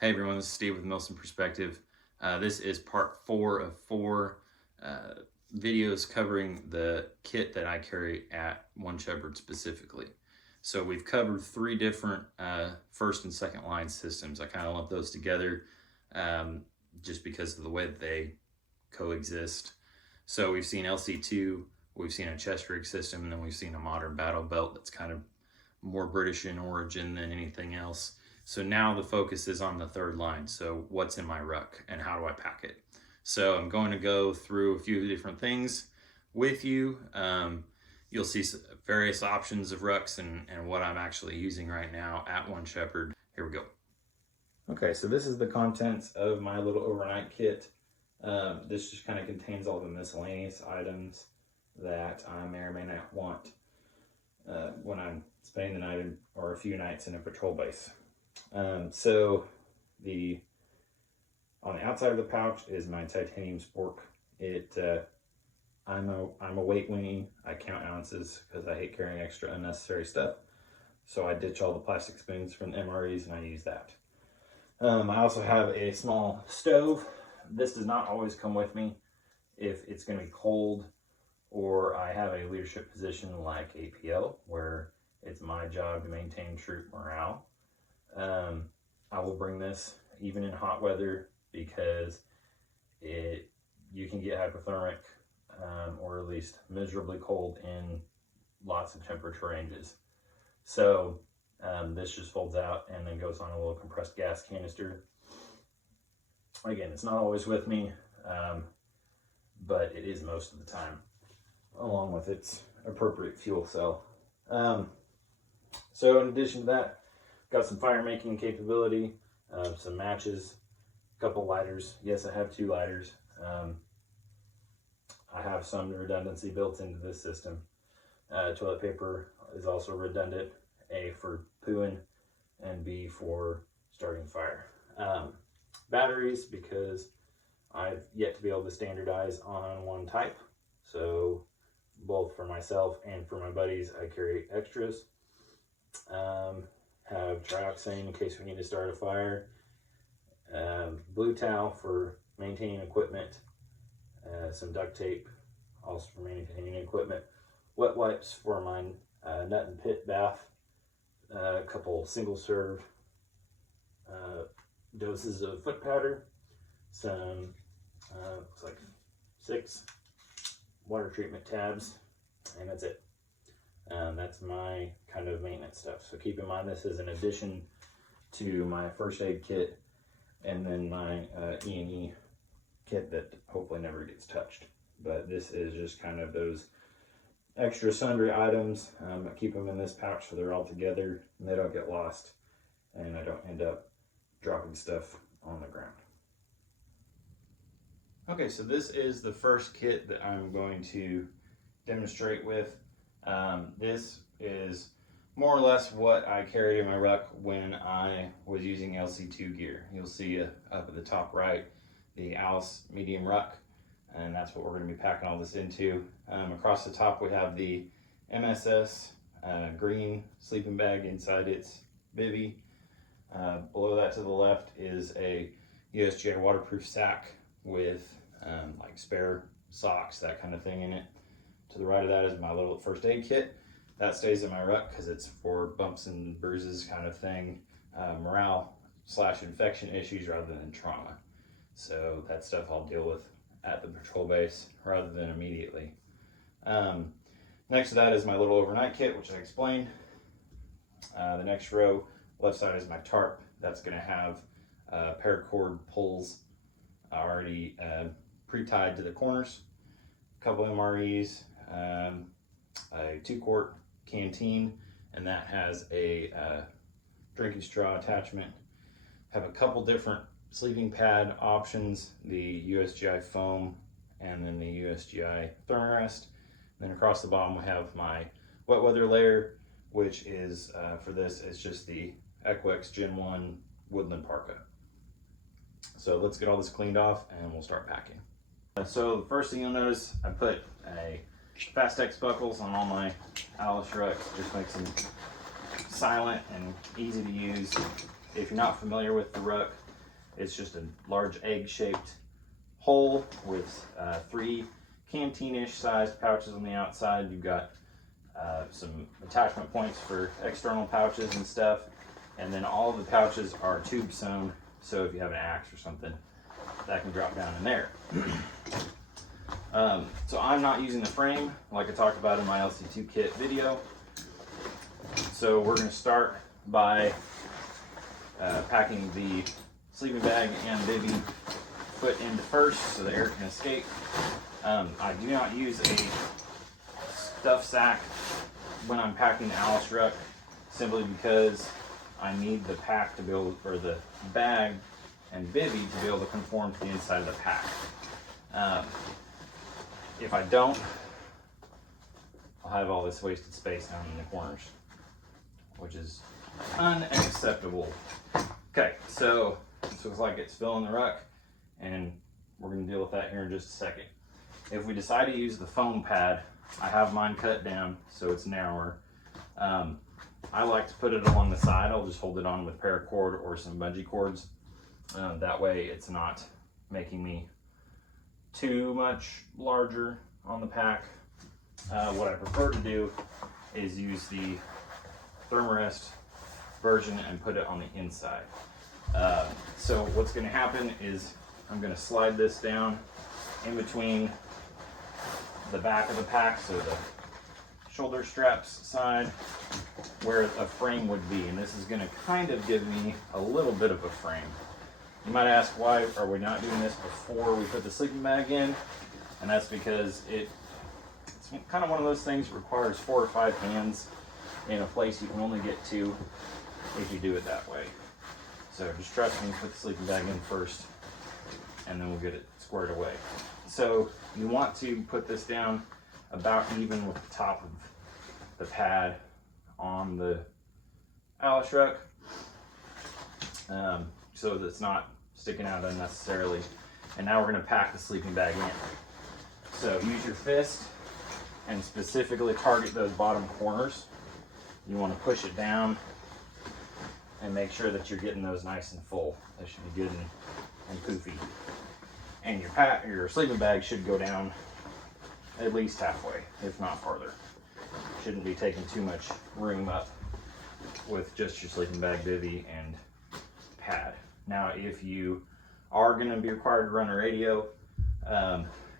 Hey everyone, this is Steve with Milson Perspective. This is part 4 of 4 videos covering the kit that I carry at 1Shepherd specifically. So we've covered 3 different first and second line systems. I kind of lump those together just because of the way that they coexist. So we've seen LC2, we've seen a chest rig system, and then we've seen a modern battle belt that's kind of more British in origin than anything else. So now the focus is on the third line. So what's in my ruck and how do I pack it? So I'm going to go through a few different things with you. You'll see various options of rucks and what I'm actually using right now at 1Shepherd. Here we go. Okay, so this is the contents of my little overnight kit. This just kind of contains all the miscellaneous items that I may or may not want when I'm spending the night or a few nights in a patrol base. So on the outside of the pouch is my titanium spork. I'm a weight weenie. I count ounces because I hate carrying extra unnecessary stuff. So I ditch all the plastic spoons from the MREs and I use that. I also have a small stove. This does not always come with me if it's going to be cold or I have a leadership position like APO where it's my job to maintain troop morale. I will bring this even in hot weather because you can get hypothermic or at least miserably cold in lots of temperature ranges. So this just folds out and then goes on a little compressed gas canister. Again, it's not always with me, but it is most of the time, along with its appropriate fuel cell. So in addition to that, got some fire making capability, some matches, a couple lighters. Yes, I have 2 lighters. I have some redundancy built into this system. Toilet paper is also redundant, A for pooing and B for starting fire. Batteries, because I've yet to be able to standardize on one type. So both for myself and for my buddies, I carry extras. Have trioxane in case we need to start a fire, blue towel for maintaining equipment, some duct tape also for maintaining equipment, wet wipes for my nut and pit bath, a couple single serve doses of foot powder, some looks like 6 water treatment tabs, and that's it. That's my kind of maintenance stuff. So keep in mind this is an addition to my first aid kit and then my E&E kit that hopefully never gets touched. But this is just kind of those extra sundry items. I keep them in this pouch so they're all together and they don't get lost and I don't end up dropping stuff on the ground. Okay, so this is the first kit that I'm going to demonstrate with. This is more or less what I carried in my ruck when I was using LC2 gear. You'll see up at the top right the Alice medium ruck, and that's what we're going to be packing all this into. Across the top we have the MSS green sleeping bag inside its bivvy. Below that to the left is a USGI waterproof sack with like spare socks, that kind of thing in it. To the right of that is my little first aid kit. That stays in my ruck because it's for bumps and bruises kind of thing, morale/infection issues rather than trauma. So that stuff I'll deal with at the patrol base rather than immediately. Next to that is my little overnight kit, which I explained. The next row, left side, is my tarp. That's going to have paracord pulls already pre-tied to the corners, a couple MREs, a 2-quart canteen, and that has a drinking straw attachment. Have a couple different sleeping pad options, the USGI foam and then the USGI thermarest. Then across the bottom we have my wet weather layer, which is for this, it's just the Equex Gen 1 woodland parka. So let's get all this cleaned off and we'll start packing. So the first thing you'll notice, I put a Fastex buckles on all my Alice rucks. Just makes them silent and easy to use. If you're not familiar with the ruck, It's just a large egg-shaped hole with 3 canteen-ish sized pouches on the outside. You've got some attachment points for external pouches and stuff. And then all of the pouches are tube sewn, so if you have an axe or something, that can drop down in there. So I'm not using the frame like I talked about in my LC2 kit video. So we're going to start by packing the sleeping bag and bivy foot into first so the air can escape. I do not use a stuff sack when I'm packing the Alice Ruck, simply because I need the pack to be able, or the bag and bivy to be able to conform to the inside of the pack. If I don't, I'll have all this wasted space down in the corners, which is unacceptable. Okay, so this looks like it's filling the ruck, and we're going to deal with that here in just a second. If we decide to use the foam pad, I have mine cut down so it's narrower. I like to put it along the side. I'll just hold it on with paracord or some bungee cords. That way it's not making me too much larger on the pack. What I prefer to do is use the Thermarest version and put it on the inside. So what's going to happen is I'm going to slide this down in between the back of the pack, so the shoulder straps side where a frame would be, and this is going to kind of give me a little bit of a frame. You might ask, why are we not doing this before we put the sleeping bag in? And that's because it's kind of one of those things that requires 4 or 5 hands in a place you can only get to if you do it that way. So just trust me, put the sleeping bag in first, and then we'll get it squared away. So you want to put this down about even with the top of the pad on the Alice Ruck, so that it's not sticking out unnecessarily. And now we're going to pack the sleeping bag in. So use your fist and specifically target those bottom corners. You want to push it down and make sure that you're getting those nice and full. They should be good and poofy. And your sleeping bag should go down at least halfway, if not farther. Shouldn't be taking too much room up with just your sleeping bag, bivy, and pad. Now, if you are going to be required to run a radio,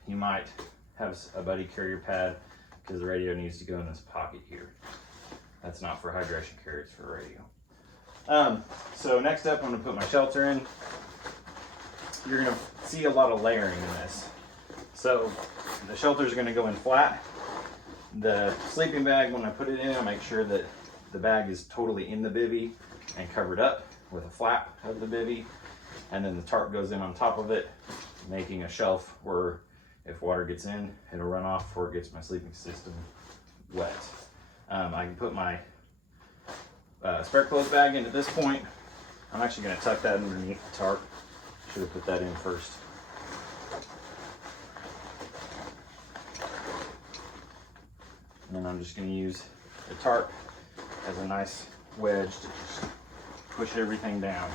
you might have a buddy carry your pad, because the radio needs to go in this pocket here. That's not for hydration carry, it's for radio. So next up, I'm going to put my shelter in. You're going to see a lot of layering in this. So the shelter is going to go in flat. The sleeping bag, when I put it in, I make sure that the bag is totally in the bivy and covered up with a flap of the bivy. And then the tarp goes in on top of it, making a shelf where if water gets in, it'll run off before it gets my sleeping system wet. I can put my spare clothes bag in at this point. I'm actually going to tuck that underneath the tarp. Should have put that in first. And then I'm just going to use the tarp as a nice wedge to just push everything down.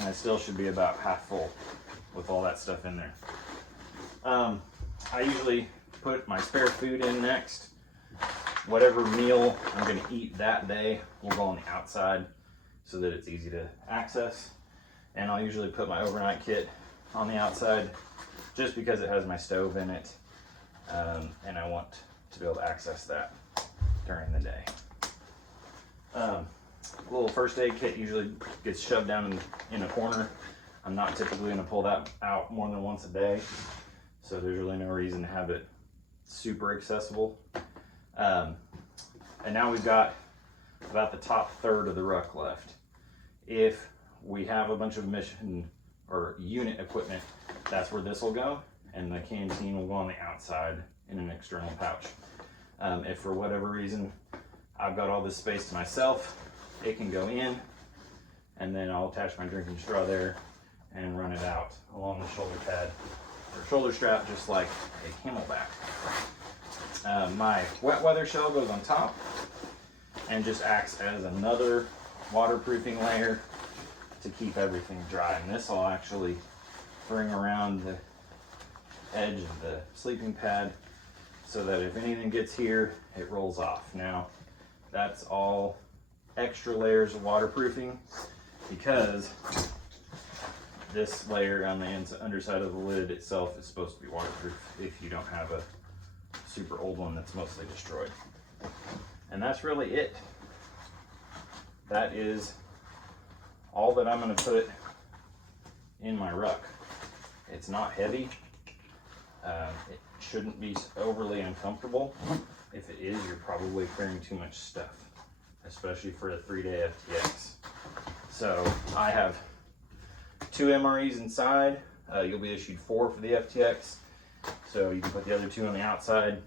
And it still should be about half full with all that stuff in there. I usually put my spare food in next. Whatever meal I'm going to eat that day will go on the outside so that it's easy to access. And I'll usually put my overnight kit on the outside just because it has my stove in it, and I want to be able to access that during the day. Little first aid kit usually gets shoved down in a corner. I'm not typically going to pull that out more than once a day, so there's really no reason to have it super accessible. And now we've got about the top third of the ruck left. If we have a bunch of mission or unit equipment, that's where this will go, and the canteen will go on the outside in an external pouch. If for whatever reason I've got all this space to myself, it can go in, and then I'll attach my drinking straw there and run it out along the shoulder pad or shoulder strap, just like a camelback. My wet weather shell goes on top and just acts as another waterproofing layer to keep everything dry. And this will actually bring around the edge of the sleeping pad so that if anything gets here, it rolls off. Now, that's all extra layers of waterproofing because this layer on the underside of the lid itself is supposed to be waterproof if you don't have a super old one that's mostly destroyed. And that's really it. That is all that I'm going to put in my ruck. It's not heavy. It shouldn't be overly uncomfortable. If it is, you're probably carrying too much stuff, especially for a 3-day FTX. So I have 2 MREs inside. You'll be issued 4 for the FTX. So you can put the other 2 on the outside.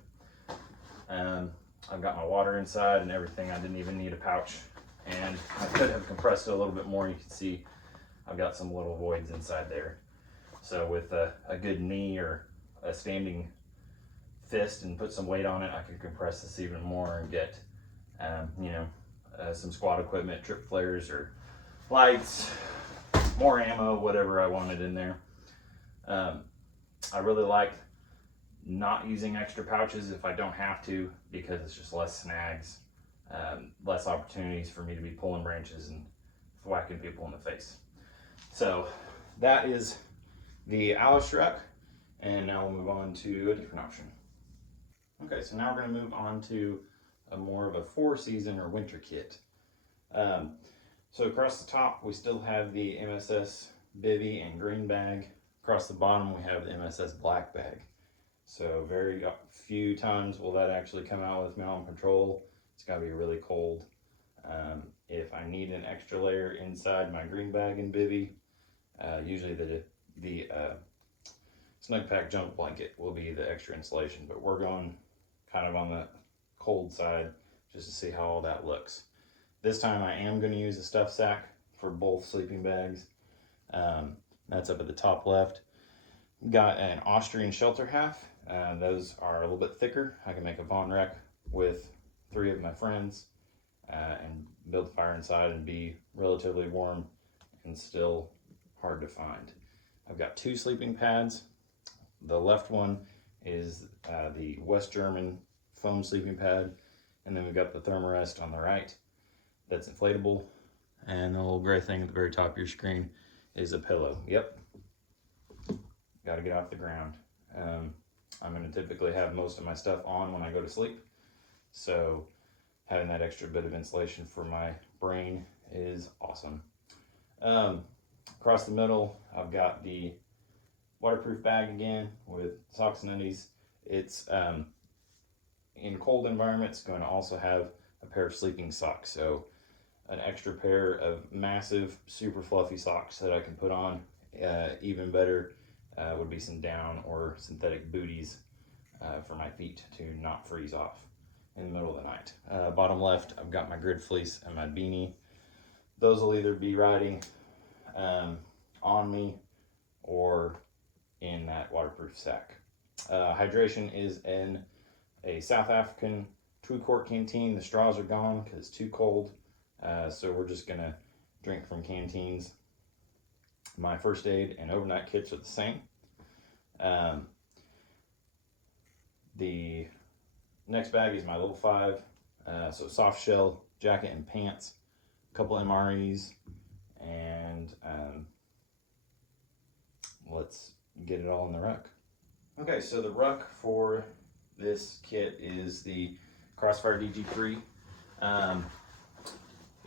I've got my water inside and everything. I didn't even need a pouch. And I could have compressed it a little bit more. You can see I've got some little voids inside there. So with a good knee or a standing fist and put some weight on it, I could compress this even more and get, some squad equipment, trip flares or lights, more ammo, whatever I wanted in there. I really like not using extra pouches if I don't have to, because it's just less snags, less opportunities for me to be pulling branches and whacking people in the face. So that is the Alice Ruck, and now we'll move on to a different option. Okay, so now we're going to move on to a more of a 4-season or winter kit. So across the top we still have the MSS bivy and green bag. Across the bottom we have the MSS black bag. So very few times will that actually come out with mountain patrol. It's got to be really cold. If I need an extra layer inside my green bag and bivy, usually the snug pack jump blanket will be the extra insulation, but we're going kind of on the cold side just to see how all that looks. This time I am going to use a stuff sack for both sleeping bags. That's up at the top left. Got an Austrian shelter half. Those are a little bit thicker. I can make a Von Wreck with 3 of my friends and build a fire inside and be relatively warm and still hard to find. I've got 2 sleeping pads. The left one is the West German foam sleeping pad, and then we've got the Thermarest on the right that's inflatable, and the little gray thing at the very top of your screen is a pillow. Yep, got to get off the ground. I'm going to typically have most of my stuff on when I go to sleep, so having that extra bit of insulation for my brain is awesome. Across the middle, I've got the waterproof bag again with socks and undies. It's in cold environments going to also have a pair of sleeping socks, so an extra pair of massive super fluffy socks that I can put on. Even better would be some down or synthetic booties for my feet to not freeze off in the middle of the night. Bottom left, I've got my grid fleece and my beanie. Those will either be riding on me or in that waterproof sack. Hydration is in a South African 2-quart canteen. The straws are gone because it's too cold, so we're just gonna drink from canteens. My first aid and overnight kits are the same. The next bag is my little 5, so soft shell jacket and pants, a couple MREs, and let's get it all in the ruck. Okay, so the ruck for this kit is the Crossfire DG3.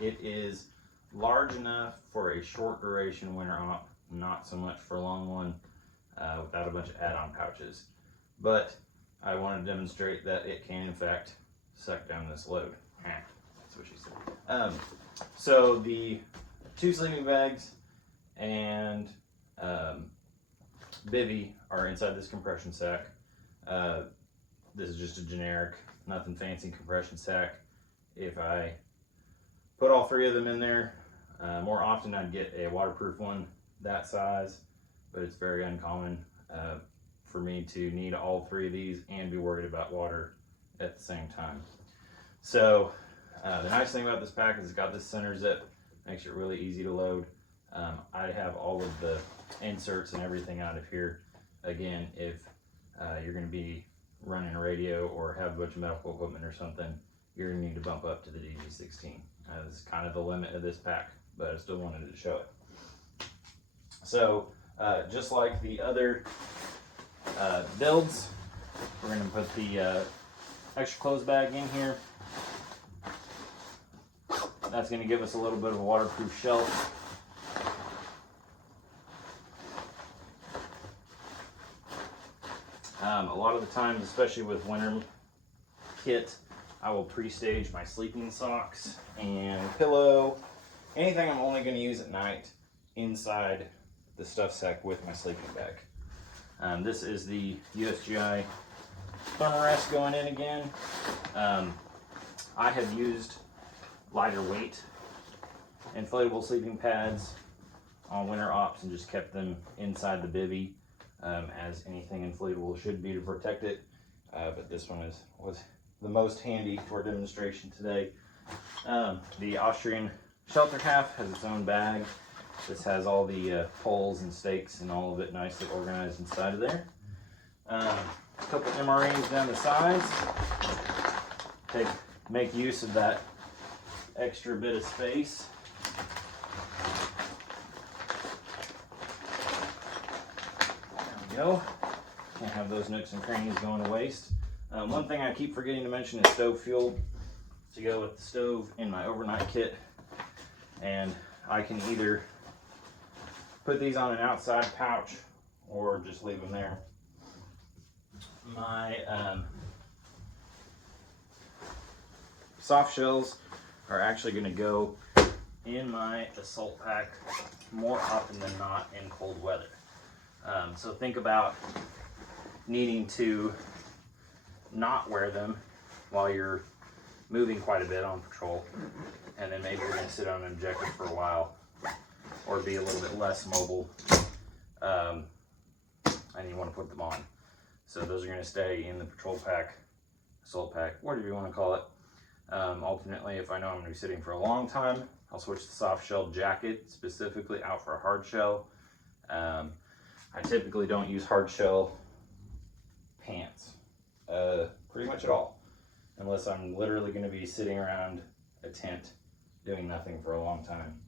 It is large enough for a short duration winter op, not so much for a long one without a bunch of add-on pouches. But I want to demonstrate that it can in fact suck down this load. That's what she said. So the 2 sleeping bags and bivy are inside this compression sack. This is just a generic, nothing fancy compression sack. If I put all 3 of them in there, more often I'd get a waterproof one that size, but it's very uncommon for me to need all 3 of these and be worried about water at the same time. So the nice thing about this pack is it's got this center zip, makes it really easy to load. I have all of the inserts and everything out of here. Again, if you're going to be running a radio or have a bunch of medical equipment or something, you're going to need to bump up to the DG16. That's kind of the limit of this pack, but I still wanted to show it. So just like the other builds, we're going to put the extra clothes bag in here. That's going to give us a little bit of a waterproof shelf. A lot of the times, especially with winter kit, I will pre-stage my sleeping socks and pillow, anything I'm only going to use at night, inside the stuff sack with my sleeping bag. This is the USGI thermarest going in again. I have used lighter weight inflatable sleeping pads on winter ops and just kept them inside the bivvy, as anything inflatable should be to protect it. But this one was the most handy for demonstration today. The Austrian shelter half has its own bag. This has all the poles and stakes and all of it nicely organized inside of there. A couple MREs down the sides. Make use of that extra bit of space. There we go. Can't have those nooks and crannies going to waste. One thing I keep forgetting to mention is stove fuel to go with the stove in my overnight kit. And I can either put these on an outside pouch or just leave them there. My soft shells are actually going to go in my assault pack more often than not in cold weather. So think about needing to not wear them while you're moving quite a bit on patrol, and then maybe you're going to sit on an objective for a while or be a little bit less mobile, and you want to put them on. So those are going to stay in the patrol pack, assault pack, whatever you want to call it. Alternately, if I know I'm going to be sitting for a long time, I'll switch the soft shell jacket specifically out for a hard shell. I typically don't use hard shell pants pretty much at all, unless I'm literally going to be sitting around a tent doing nothing for a long time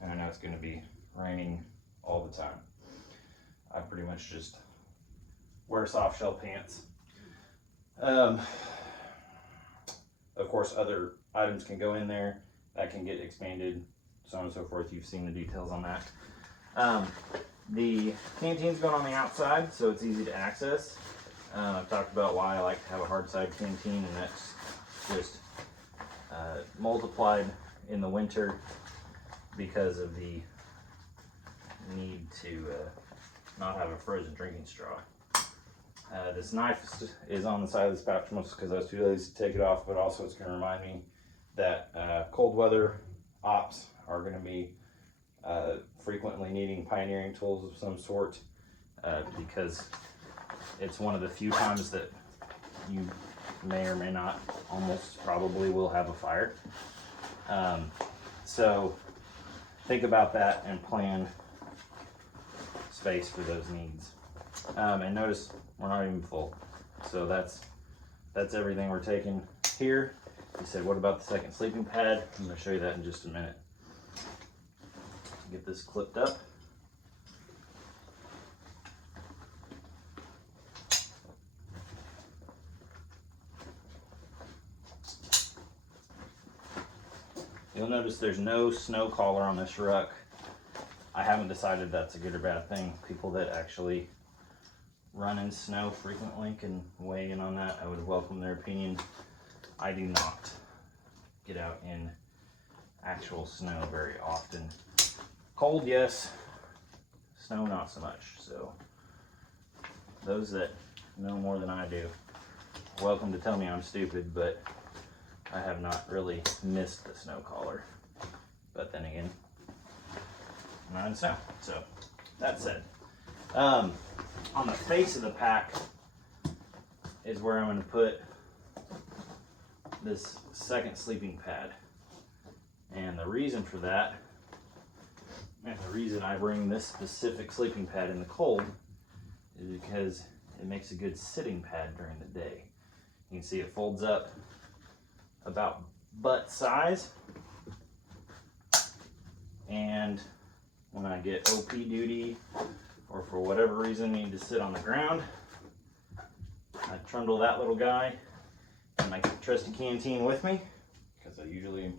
and I know it's going to be raining all the time. I pretty much just wear soft shell pants. Of course, other items can go in there that can get expanded, so on and so forth. You've seen the details on that. The canteen's going on the outside, so it's easy to access. I've talked about why I like to have a hard side canteen, and that's just multiplied in the winter because of the need to not have a frozen drinking straw. This knife is on the side of this pouch mostly because I was too lazy to take it off, but also it's going to remind me that cold weather ops are going to be frequently needing pioneering tools of some sort, because it's one of the few times that you may or may not, almost probably will have a fire. So think about that and plan space for those needs. And notice we're not even full. So that's everything we're taking here. You said, what about the second sleeping pad? I'm going to show you that in just a minute. Get this clipped up. You'll notice there's no snow collar on this ruck. I haven't decided that's a good or bad thing. People that actually run in snow frequently can weigh in on that. I would welcome their opinion. I do not get out in actual snow very often. Cold, yes. Snow, not so much. So those that know more than I do, welcome to tell me I'm stupid, but I have not really missed the snow collar. But then again, I'm not in snow. So that said, on the face of the pack is where I'm going to put this second sleeping pad. And the reason for that, and the reason I bring this specific sleeping pad in the cold is because it makes a good sitting pad during the day. You can see it folds up about butt size, and when I get OP duty or for whatever reason need to sit on the ground, I trundle that little guy and my trusty canteen with me, because I usually,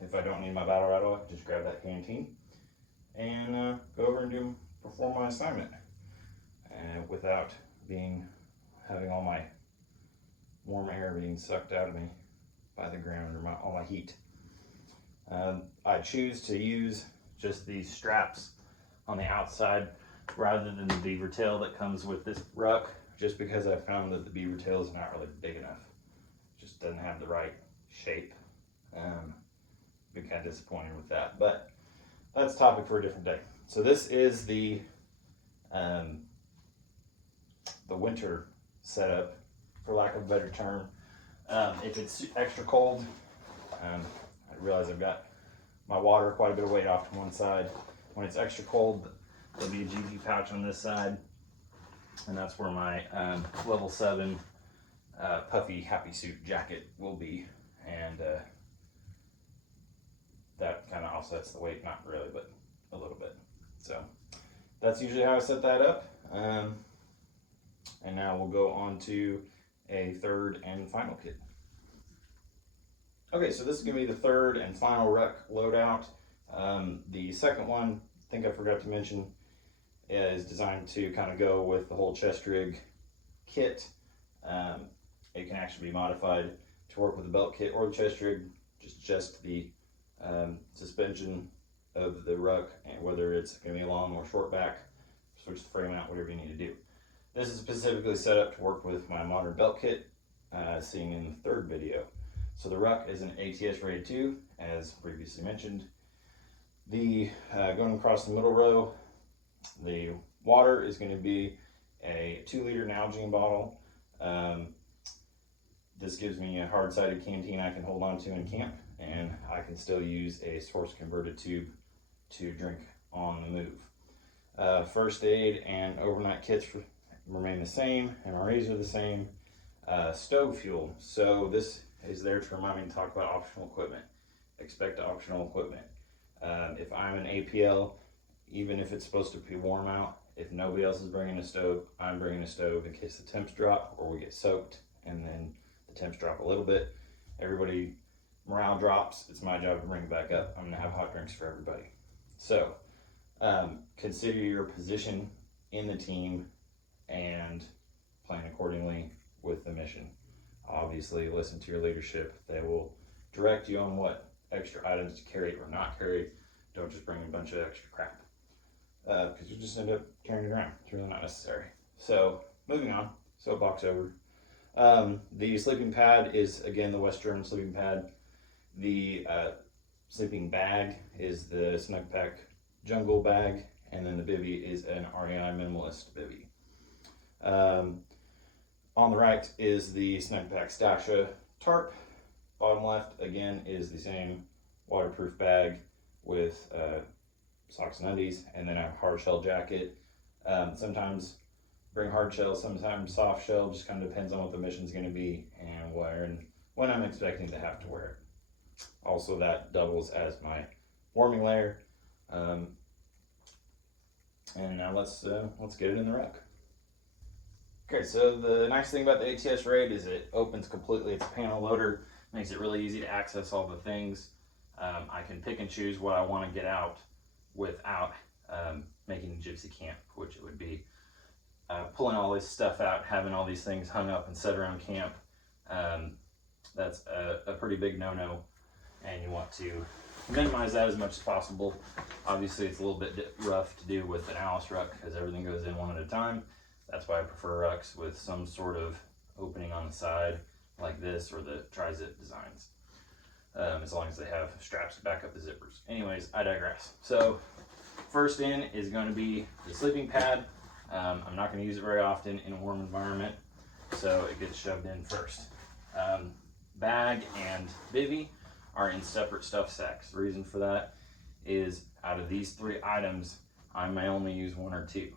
if I don't need my battle rattle, I just grab that canteen and go over and perform my assignment without having all my warm air being sucked out of me by the ground or all my heat. I choose to use just these straps on the outside rather than the beaver tail that comes with this ruck, just because I found that the beaver tail is not really big enough. It just doesn't have the right shape. Been kind of disappointed with that, but that's a topic for a different day. So this is the winter setup, for lack of a better term. If it's extra cold, I realize I've got my water quite a bit of weight off to one side. When it's extra cold, there'll be a GG pouch on this side, and that's where my level 7 puffy happy suit jacket will be, and that kind of offsets the weight, not really, but a little bit. So that's usually how I set that up. And now we'll go on to a third and final kit. Okay, so this is gonna be the third and final ruck loadout. The second one, I think I forgot to mention, is designed to kind of go with the whole chest rig kit. It can actually be modified to work with the belt kit or the chest rig, just the suspension of the ruck, and whether it's gonna be long or short back, switch the frame out, whatever you need to do. This is specifically set up to work with my modern belt kit, seen in the third video. So the ruck is an Ats Raid 2, as previously mentioned. The going across the middle row, the water is going to be a 2-liter Nalgene bottle. This gives me a hard-sided canteen I can hold on to in camp, and I can still use a source converted tube to drink on the move. First aid and overnight kits remain the same, and our rays are the same. Stove fuel. So this is there to remind me to talk about optional equipment. Expect optional equipment. If I'm an APL, even if it's supposed to be warm out, if nobody else is bringing a stove, I'm bringing a stove in case the temps drop or we get soaked and then the temps drop a little bit. Everybody, morale drops. It's my job to bring it back up. I'm gonna have hot drinks for everybody. So consider your position in the team and plan accordingly with the mission. Obviously, listen to your leadership. They will direct you on what extra items to carry or not carry. Don't just bring a bunch of extra crap, because you just end up carrying it around. It's really not necessary. So moving on, soapbox over. The sleeping pad is, again, the West German sleeping pad. The sleeping bag is the Snug Pack Jungle bag, and then the bivvy is an REI Minimalist bivvy. On the right is the Snug Pack Stasha tarp. Bottom left, again, is the same waterproof bag with socks and undies, and then a hard shell jacket. Sometimes bring hard shell, sometimes soft shell, just kind of depends on what the mission's going to be and when I'm expecting to have to wear it. Also, that doubles as my warming layer. And now let's get it in the ruck. Okay, so the nice thing about the Ats Raid is it opens completely. It's a panel loader, makes it really easy to access all the things. I can pick and choose what I want to get out without making a gypsy camp, which it would be pulling all this stuff out, having all these things hung up and set around camp. That's a pretty big no-no, and you want to minimize that as much as possible. Obviously, it's a little bit rough to do with an Alice ruck because everything goes in one at a time. That's why I prefer rucks with some sort of opening on the side like this, or the tri-zip designs, as long as they have straps to back up the zippers. Anyways, I digress. So first in is going to be the sleeping pad. I'm not going to use it very often in a warm environment, so it gets shoved in first. Bag and bivvy are in separate stuff sacks. The reason for that is out of these 3 items, I may only use 1 or 2.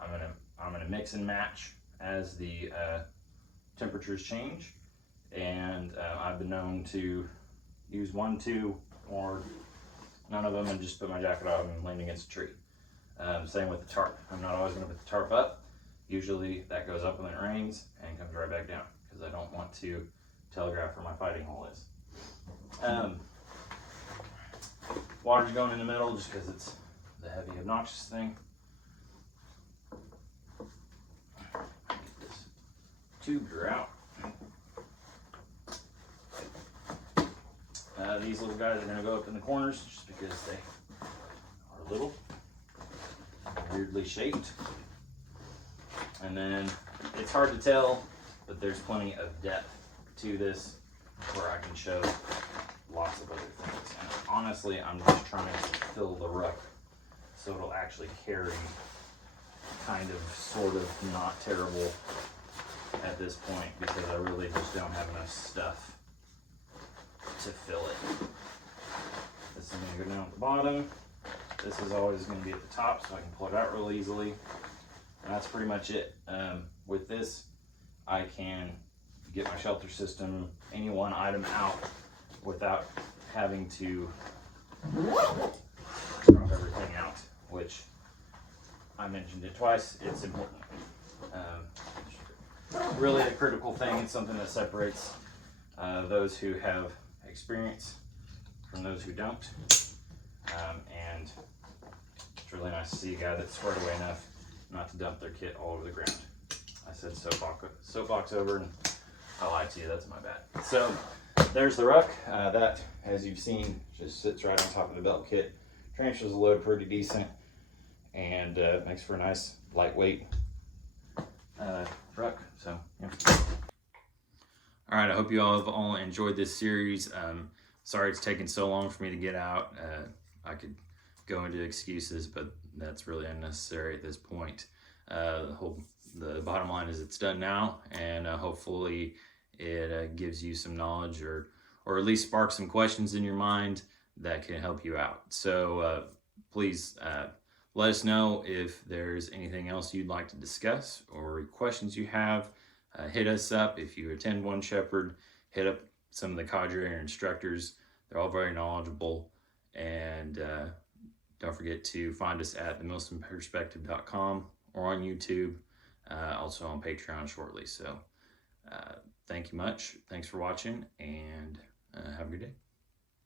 I'm gonna mix and match as the temperatures change, and I've been known to use 1, 2, or none of them, and just put my jacket on and lean against a tree. Same with the tarp. I'm not always going to put the tarp up. Usually that goes up when it rains and comes right back down, because I don't want to telegraph where my fighting hole is. Water's going in the middle just because it's the heavy, obnoxious thing. Get this tuber out. These little guys are going to go up in the corners just because they are little, weirdly shaped. And then it's hard to tell, but there's plenty of depth to this where I can show lots of other things. And honestly, I'm just trying to fill the ruck so it'll actually carry kind of, sort of, not terrible at this point, because I really just don't have enough stuff to fill it. This is going to go down at the bottom. This is always going to be at the top, so I can pull it out real easily. And that's pretty much it. With this, I can get my shelter system, any one item out without having to drop everything out, which I mentioned it twice. It's important. Really a critical thing. It's something that separates those who have experience from those who don't. And it's really nice to see a guy that's squared away enough not to dump their kit all over the ground. I said soapbox over, and I lied to you. That's my bad. So there's the ruck. That, as you've seen, just sits right on top of the belt kit. Transfers the load pretty decent, and makes for a nice lightweight ruck. So yeah. All right, I hope you all have enjoyed this series. Sorry it's taken so long for me to get out. I could go into excuses, but that's really unnecessary at this point. The bottom line is it's done now, and hopefully it gives you some knowledge, or at least sparks some questions in your mind that can help you out. So please let us know if there's anything else you'd like to discuss or questions you have. Hit us up. If you attend 1Shepherd, hit up some of the cadre and instructors. They're all very knowledgeable. And don't forget to find us at themilsonperspective.com or on YouTube, also on Patreon shortly. So thank you much. Thanks for watching, and have a good day.